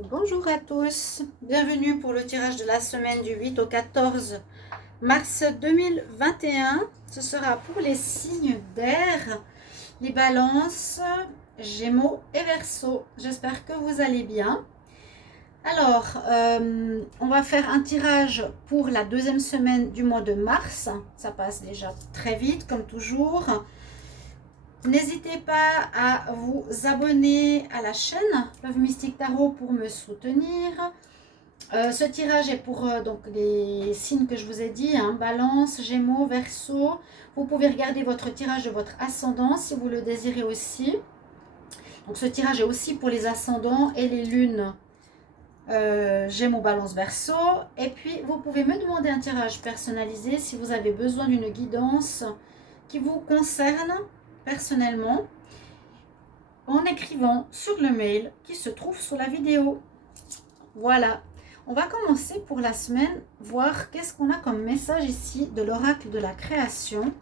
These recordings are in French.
Bonjour à tous, bienvenue pour le tirage de la semaine du 8 au 14 mars 2021. Ce sera pour les signes d'air, les balances, gémeaux et verseaux. J'espère que vous allez bien. Alors, on va faire un tirage pour la deuxième semaine du mois de mars. Ça passe déjà très vite comme toujours. N'hésitez pas à vous abonner à la chaîne Love Mystic Tarot pour me soutenir. Ce tirage est pour donc les signes que je vous ai dit, hein, Balance, Gémeaux, Verseau. Vous pouvez regarder votre tirage de votre ascendant si vous le désirez aussi. Donc ce tirage est aussi pour les ascendants et les lunes Gémeaux, Balance, Verseau. Et puis vous pouvez me demander un tirage personnalisé si vous avez besoin d'une guidance qui vous concerne personnellement en écrivant sur le mail qui se trouve sous la vidéo. Voilà, on va commencer pour la semaine, voir qu'est-ce qu'on a comme message ici de l'oracle de la création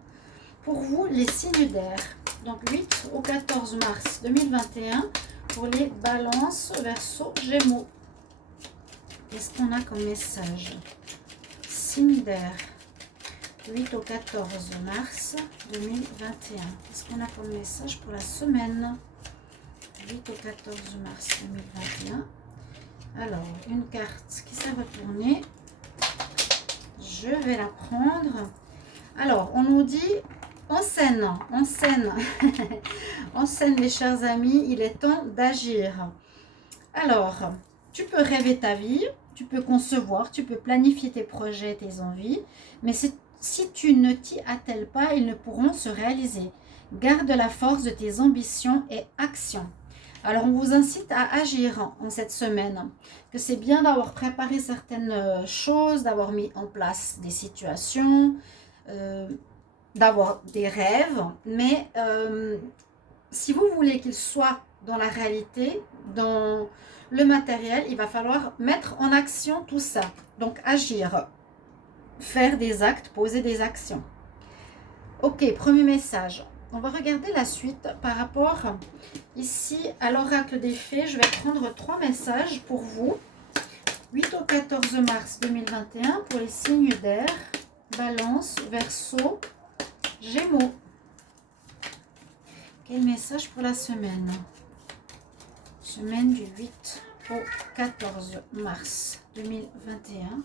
pour vous les signes d'air. Donc 8 au 14 mars 2021 pour les balances, verseau, gémeaux. Qu'est-ce qu'on a comme message? Signes d'air. 8 au 14 mars 2021. Qu'est-ce qu'on a comme message pour la semaine 8 au 14 mars 2021? Alors, une carte qui s'est retournée. Je vais la prendre. Alors, on nous dit en scène, en scène, en scène, mes chers amis, il est temps d'agir. Alors, tu peux rêver ta vie, tu peux concevoir, tu peux planifier tes projets, tes envies, mais si tu ne t'y attelles pas, ils ne pourront se réaliser. Garde la force de tes ambitions et actions. Alors, on vous incite à agir en cette semaine, que c'est bien d'avoir préparé certaines choses, d'avoir mis en place des situations, d'avoir des rêves, mais si vous voulez qu'ils soient dans la réalité, dans le matériel, il va falloir mettre en action tout ça. Donc, agir, faire des actes, poser des actions. Ok, premier message. On va regarder la suite par rapport ici à l'oracle des fées. Je vais prendre 3 messages pour vous. 8 au 14 mars 2021 pour les signes d'air, Balance, Verseau, Gémeaux. Quel message pour la semaine? Semaine du 8 au 14 mars 2021.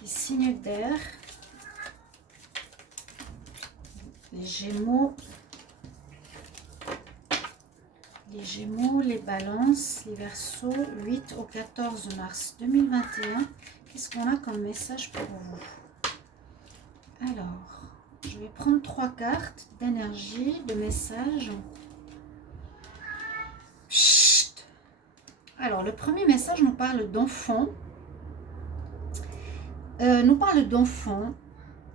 Les signes d'air, les Gémeaux, les balances, les verseaux, 8 au 14 mars 2021. Qu'est-ce qu'on a comme message pour vous? Alors, je vais prendre 3 cartes d'énergie, de messages. Chut. Alors, le premier message nous parle d'enfant.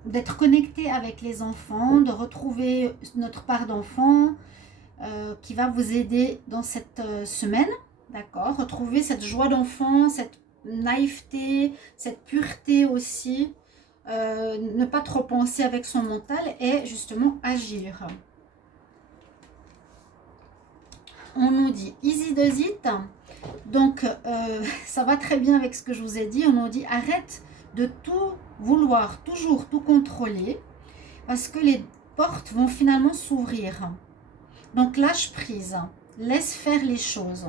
D'être connecté avec les enfants, de retrouver notre part d'enfant, qui va vous aider dans cette semaine, d'accord? Retrouver cette joie d'enfant, cette naïveté, cette pureté aussi, ne pas trop penser avec son mental et justement agir. On nous dit easy does it, donc ça va très bien avec ce que je vous ai dit. On nous dit arrête de tout vouloir, toujours tout contrôler, parce que les portes vont finalement s'ouvrir. Donc lâche prise, laisse faire les choses.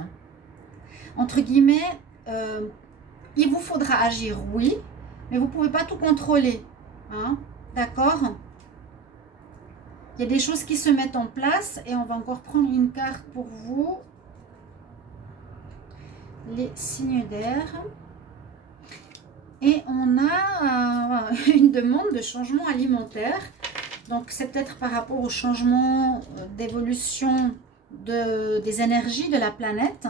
Entre guillemets, il vous faudra agir, oui, mais vous ne pouvez pas tout contrôler. Hein, d'accord? Il y a des choses qui se mettent en place et on va encore prendre une carte pour vous. Les signes d'air. Et on a une demande de changement alimentaire. Donc, c'est peut-être par rapport au changement d'évolution des énergies de la planète.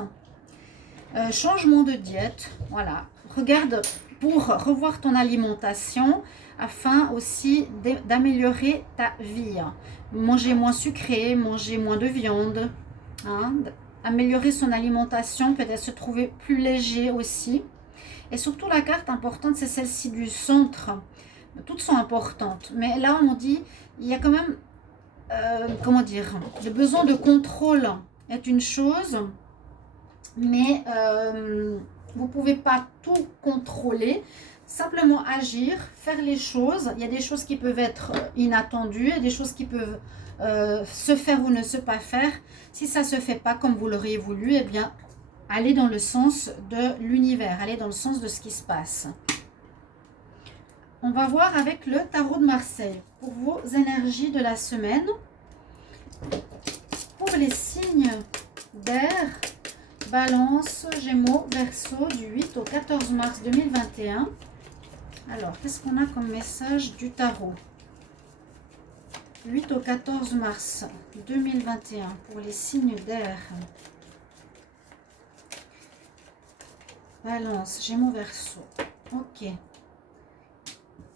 Changement de diète, voilà. Regarde pour revoir ton alimentation afin aussi d'améliorer ta vie. Manger moins sucré, manger moins de viande. Hein, améliorer son alimentation, peut-être se trouver plus léger aussi. Et surtout, la carte importante, c'est celle-ci du centre. Toutes sont importantes. Mais là, on dit, il y a quand même, comment dire, le besoin de contrôle est une chose. Mais Vous ne pouvez pas tout contrôler, simplement agir, faire les choses. Il y a des choses qui peuvent être inattendues, il y a des choses qui peuvent se faire ou ne se pas faire. Si ça ne se fait pas comme vous l'auriez voulu, eh bien, allez dans le sens de l'univers, allez dans le sens de ce qui se passe. On va voir avec le tarot de Marseille pour vos énergies de la semaine. Pour les signes d'air, Balance, Gémeaux, Verseau, du 8 au 14 mars 2021. Alors, qu'est-ce qu'on a comme message du tarot? 8 au 14 mars 2021 pour les signes d'air. Balance, Gémeaux, Verseau. Ok.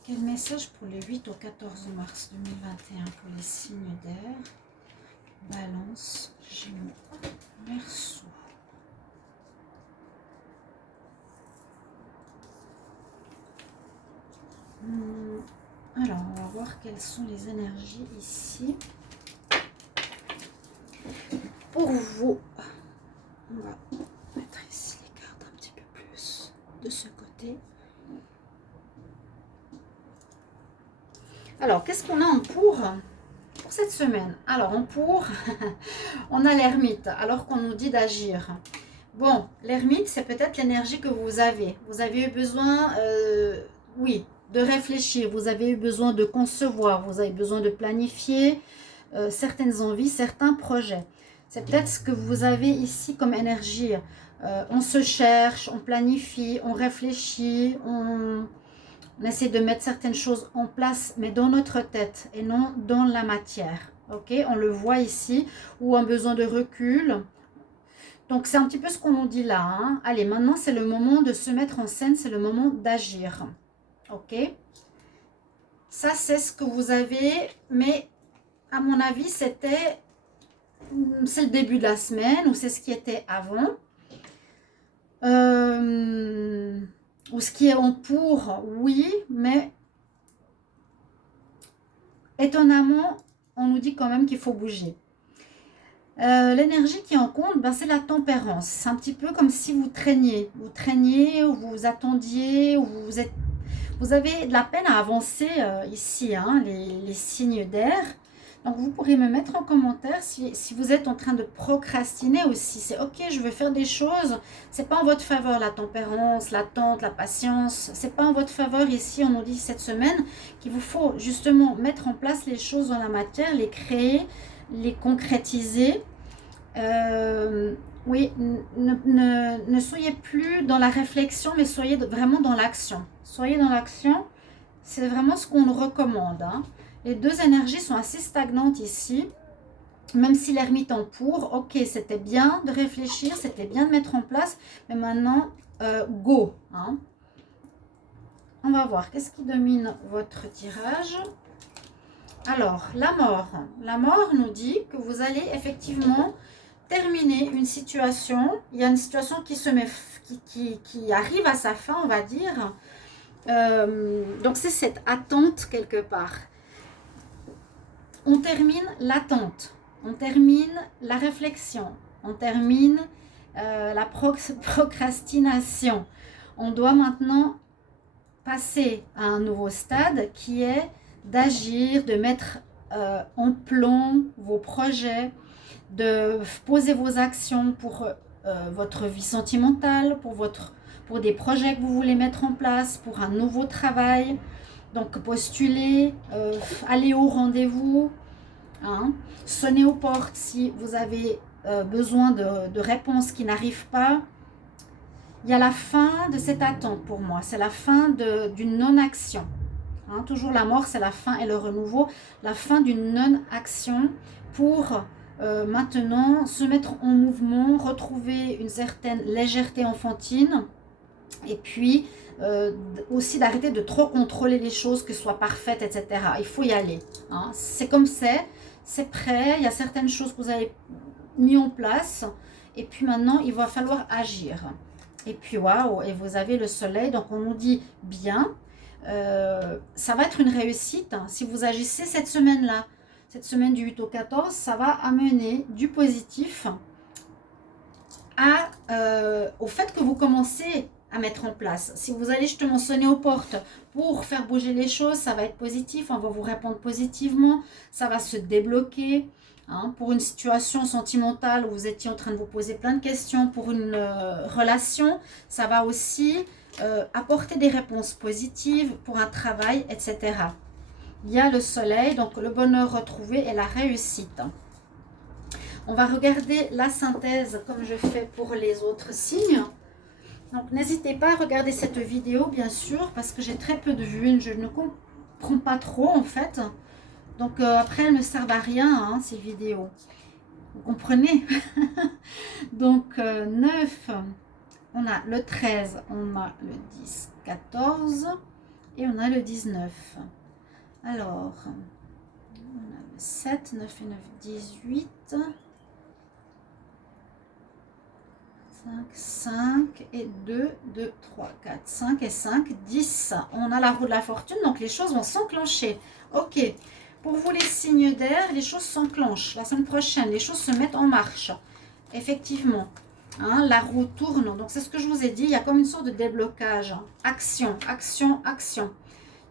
Quel message pour le 8 au 14 mars 2021 pour les signes d'air? Balance, Gémeaux, Verseau. Alors, on va voir quelles sont les énergies ici. Pour vous, on va mettre ici les cartes un petit peu plus de ce côté. Alors, qu'est-ce qu'on a en pour cette semaine? Alors, en pour, on a l'ermite, alors qu'on nous dit d'agir. Bon, l'ermite, c'est peut-être l'énergie que vous avez. Vous avez eu besoin, oui, de réfléchir. Vous avez eu besoin de concevoir. Vous avez besoin de planifier certaines envies, certains projets. C'est peut-être ce que vous avez ici comme énergie. On se cherche, on planifie, on réfléchit, on essaie de mettre certaines choses en place, mais dans notre tête et non dans la matière. Ok, on le voit ici, ou un besoin de recul. Donc, c'est un petit peu ce qu'on nous dit là. Hein. Allez, maintenant, c'est le moment de se mettre en scène, c'est le moment d'agir. Ok? Ça, c'est ce que vous avez, mais à mon avis, c'est le début de la semaine, ou c'est ce qui était avant. Ou ce qui est en pour, oui, mais étonnamment, on nous dit quand même qu'il faut bouger. L'énergie qui en compte, ben, c'est la tempérance. C'est un petit peu comme si vous traîniez. Vous traîniez, ou vous attendiez, ou vous avez de la peine à avancer ici, hein, les signes d'air. Donc, vous pourrez me mettre en commentaire si vous êtes en train de procrastiner aussi. C'est ok, je veux faire des choses. C'est pas en votre faveur la tempérance, l'attente, la patience. C'est pas en votre faveur ici. On nous dit cette semaine qu'il vous faut justement mettre en place les choses dans la matière, les créer, les concrétiser. Oui, ne soyez plus dans la réflexion, mais soyez vraiment dans l'action. Soyez dans l'action, c'est vraiment ce qu'on nous recommande. Hein. Les deux énergies sont assez stagnantes ici, même si l'ermite en pour, ok, c'était bien de réfléchir, c'était bien de mettre en place, mais maintenant, go. Hein. On va voir, qu'est-ce qui domine votre tirage? Alors, la mort. La mort nous dit que vous allez effectivement terminer une situation. Il y a une situation qui arrive à sa fin, on va dire. Donc, c'est cette attente quelque part. On termine l'attente, on termine la réflexion, on termine la procrastination. On doit maintenant passer à un nouveau stade qui est d'agir, de mettre en plan vos projets, de poser vos actions pour votre vie sentimentale, pour des projets que vous voulez mettre en place, pour un nouveau travail. Donc postuler, aller au rendez-vous, hein, sonner aux portes si vous avez besoin de réponses qui n'arrivent pas. Il y a la fin de cette attente pour moi, c'est la fin d'une non-action. Hein, toujours la mort, c'est la fin et le renouveau, la fin d'une non-action pour maintenant se mettre en mouvement, retrouver une certaine légèreté enfantine et puis aussi d'arrêter de trop contrôler les choses, que ce soit parfaites, etc. Il faut y aller. Hein. C'est comme c'est prêt, il y a certaines choses que vous avez mis en place et puis maintenant il va falloir agir. Et puis waouh, et vous avez le soleil, donc on nous dit bien, ça va être une réussite. Hein. Si vous agissez cette semaine-là, cette semaine du 8 au 14, ça va amener du positif. au fait que vous commencez à mettre en place. Si vous allez justement sonner aux portes pour faire bouger les choses, ça va être positif, on va vous répondre positivement, ça va se débloquer. Hein, pour une situation sentimentale où vous étiez en train de vous poser plein de questions, pour une relation, ça va aussi apporter des réponses positives pour un travail, etc. Il y a le soleil, donc le bonheur retrouvé et la réussite. On va regarder la synthèse comme je fais pour les autres signes. Donc n'hésitez pas à regarder cette vidéo bien sûr parce que j'ai très peu de vues, je ne comprends pas trop en fait. Donc après elles ne servent à rien hein, ces vidéos. Vous comprenez? Donc 9, on a le 13, on a le 10, 14 et on a le 19. Alors, on a le 7, 9 et 9, 18. 5 et 2, 2, 3, 4, 5 et 5, 10. On a la roue de la fortune, donc les choses vont s'enclencher. Ok, pour vous les signes d'air, les choses s'enclenchent. La semaine prochaine, les choses se mettent en marche. Effectivement, hein, la roue tourne. Donc c'est ce que je vous ai dit, il y a comme une sorte de déblocage. Action, action, action.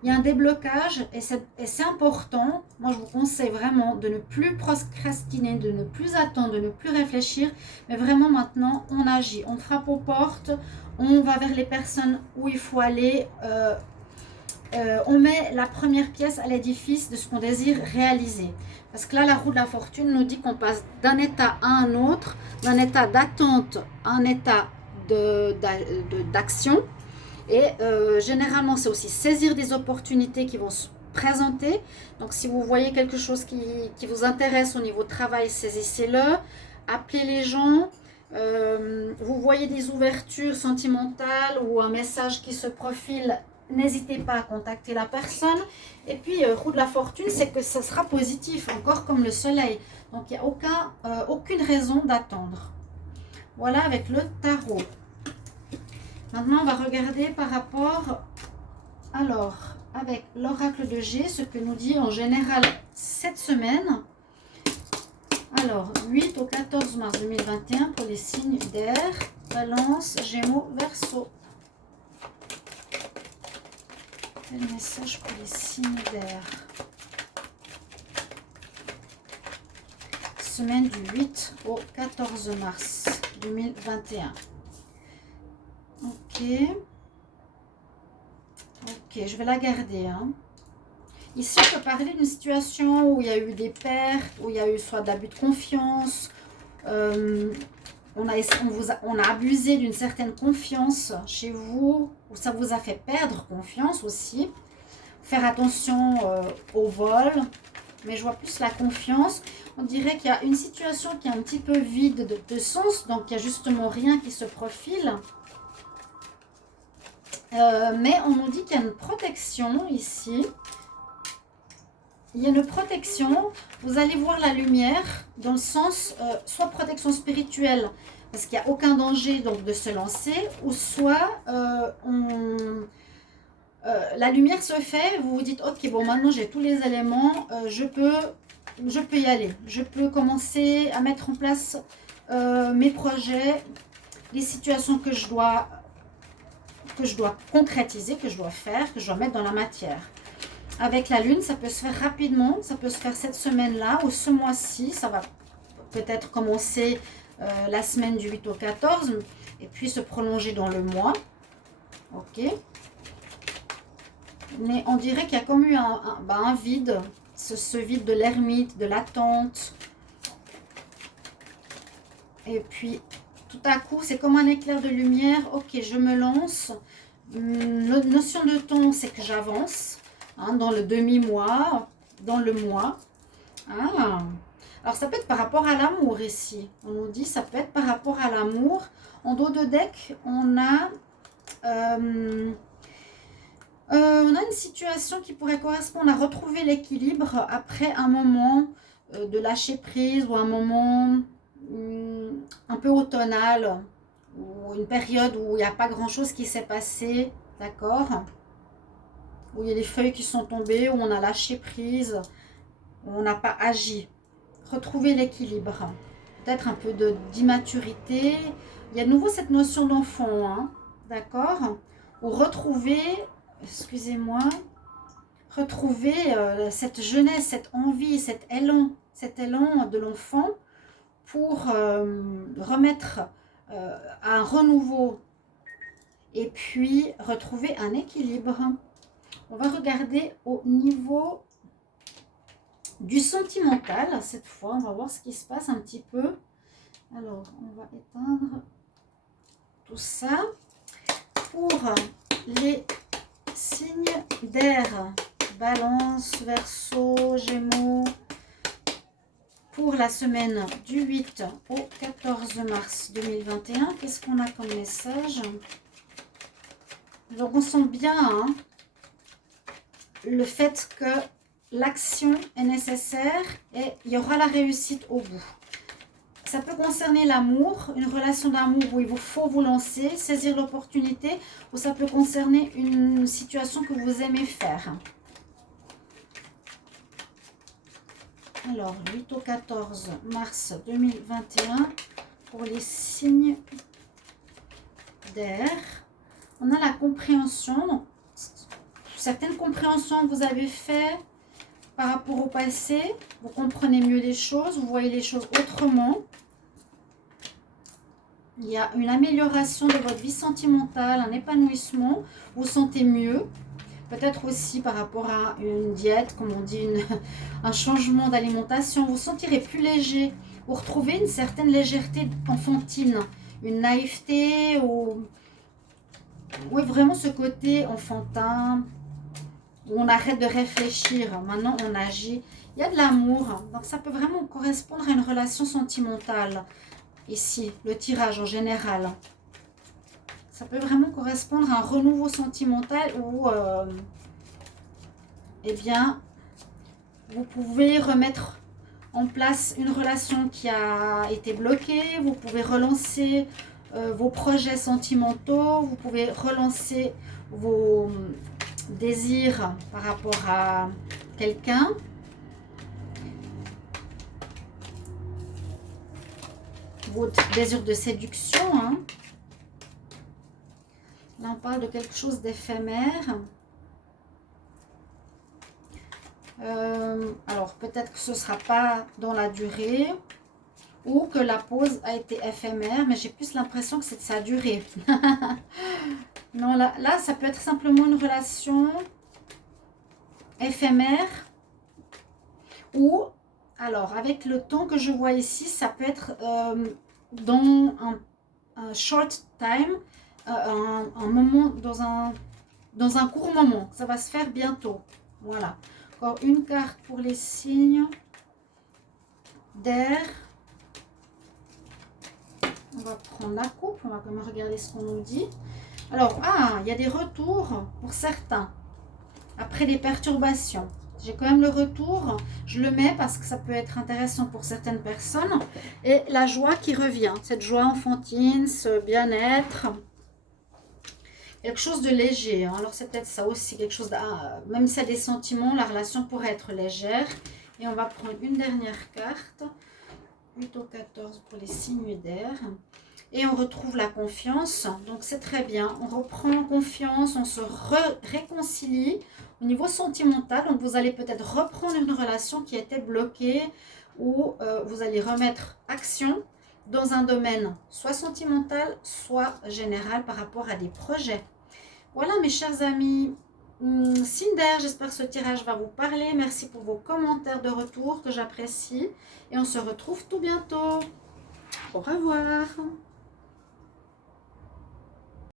Il y a un déblocage et c'est important. Moi, je vous conseille vraiment de ne plus procrastiner, de ne plus attendre, de ne plus réfléchir. Mais vraiment, maintenant, on agit. On frappe aux portes. On va vers les personnes où il faut aller. On met la première pièce à l'édifice de ce qu'on désire réaliser. Parce que là, la roue de la fortune nous dit qu'on passe d'un état à un autre, d'un état d'attente à un état d'action. Et généralement, c'est aussi saisir des opportunités qui vont se présenter. Donc, si vous voyez quelque chose qui vous intéresse au niveau travail, saisissez-le. Appelez les gens. Vous voyez des ouvertures sentimentales ou un message qui se profile, n'hésitez pas à contacter la personne. Et puis, roue de la fortune, c'est que ça sera positif, encore comme le soleil. Donc, il n'y a aucune raison d'attendre. Voilà avec le tarot. Maintenant, on va regarder par rapport, alors, avec l'oracle de G, ce que nous dit en général cette semaine. Alors, 8 au 14 mars 2021 pour les signes d'air, Balance, Gémeaux, Verseau. Quel message pour les signes d'air? Semaine du 8 au 14 mars 2021. Ok, je vais la garder. Hein. Ici, on peut parler d'une situation où il y a eu des pertes, où il y a eu soit d'abus de confiance, on a abusé d'une certaine confiance chez vous, ou ça vous a fait perdre confiance aussi. Faire attention au vol, mais je vois plus la confiance. On dirait qu'il y a une situation qui est un petit peu vide de sens, donc il n'y a justement rien qui se profile. Mais on nous dit qu'il y a une protection ici. Il y a une protection. Vous allez voir la lumière dans le sens, soit protection spirituelle, parce qu'il n'y a aucun danger donc de se lancer, ou soit la lumière se fait, vous vous dites, ok, bon, maintenant j'ai tous les éléments, je peux y aller. Je peux commencer à mettre en place mes projets, les situations que je dois concrétiser, que je dois faire, que je dois mettre dans la matière. Avec la lune, ça peut se faire rapidement, ça peut se faire cette semaine-là ou ce mois-ci. Ça va peut-être commencer la semaine du 8 au 14 et puis se prolonger dans le mois. Ok. Mais on dirait qu'il y a comme eu un vide, ce vide de l'ermite, de l'attente. Et puis, tout à coup, c'est comme un éclair de lumière. Ok, je me lance. Notion de temps, c'est que j'avance. Hein, dans le demi-mois, dans le mois. Ah. Alors, ça peut être par rapport à l'amour ici. On nous dit ça peut être par rapport à l'amour. En dos de deck, on a une situation qui pourrait correspondre à retrouver l'équilibre après un moment de lâcher prise ou un moment un peu automnal ou une période où il n'y a pas grand-chose qui s'est passé, d'accord ? Où il y a des feuilles qui sont tombées, où on a lâché prise, où on n'a pas agi. Retrouver l'équilibre. peut-être un peu d'immaturité. Il y a de nouveau cette notion d'enfant, hein, d'accord? Ou retrouver, excusez-moi, retrouver cette jeunesse, cette envie, cet élan de l'enfant pour remettre un renouveau et puis retrouver un équilibre. On va regarder au niveau du sentimental cette fois. On va voir ce qui se passe un petit peu. Alors, on va éteindre tout ça. Pour les signes d'air, Balance, Verseau, Gémeaux, pour la semaine du 8 au 14 mars 2021, qu'est-ce qu'on a comme message? Donc on sent bien hein, le fait que l'action est nécessaire et il y aura la réussite au bout. Ça peut concerner l'amour, une relation d'amour où il vous faut vous lancer, saisir l'opportunité, ou ça peut concerner une situation que vous aimez faire. Alors, 8 au 14 mars 2021, pour les signes d'air, on a la compréhension. Donc, certaines compréhensions que vous avez faites par rapport au passé, vous comprenez mieux les choses, vous voyez les choses autrement. Il y a une amélioration de votre vie sentimentale, un épanouissement, vous vous sentez mieux. Peut-être aussi par rapport à une diète, comme on dit, un changement d'alimentation. Vous vous sentirez plus léger. Vous retrouvez une certaine légèreté enfantine, une naïveté ou oui, vraiment ce côté enfantin où on arrête de réfléchir. Maintenant, on agit. Il y a de l'amour. Donc, ça peut vraiment correspondre à une relation sentimentale. Ici, le tirage en général. Ça peut vraiment correspondre à un renouveau sentimental où, eh bien, vous pouvez remettre en place une relation qui a été bloquée. Vous pouvez relancer vos projets sentimentaux. Vous pouvez relancer vos désirs par rapport à quelqu'un. Votre désir de séduction. Hein. Là, on parle de quelque chose d'éphémère. Alors, peut-être que ce ne sera pas dans la durée ou que la pause a été éphémère, mais j'ai plus l'impression que c'est de sa durée. Non, là, ça peut être simplement une relation éphémère ou, alors, avec le temps que je vois ici, ça peut être dans un short time, un moment, dans un court moment. Ça va se faire bientôt. Voilà. Encore une carte pour les signes d'air. On va prendre la coupe. On va quand même regarder ce qu'on nous dit. Alors, il y a des retours pour certains. Après des perturbations. J'ai quand même le retour. Je le mets parce que ça peut être intéressant pour certaines personnes. Et la joie qui revient. Cette joie enfantine, ce bien-être. Quelque chose de léger. Hein. Alors, c'est peut-être ça aussi. Quelque chose même si y a des sentiments, la relation pourrait être légère. Et on va prendre une dernière carte. 8 au 14 pour les signes d'air. Et on retrouve la confiance. Donc, c'est très bien. On reprend confiance. On se réconcilie au niveau sentimental. Donc, vous allez peut-être reprendre une relation qui était bloquée ou vous allez remettre action dans un domaine soit sentimental, soit général par rapport à des projets. Voilà mes chers amis, signe d'air, j'espère que ce tirage va vous parler. Merci pour vos commentaires de retour que j'apprécie. Et on se retrouve tout bientôt. Au revoir.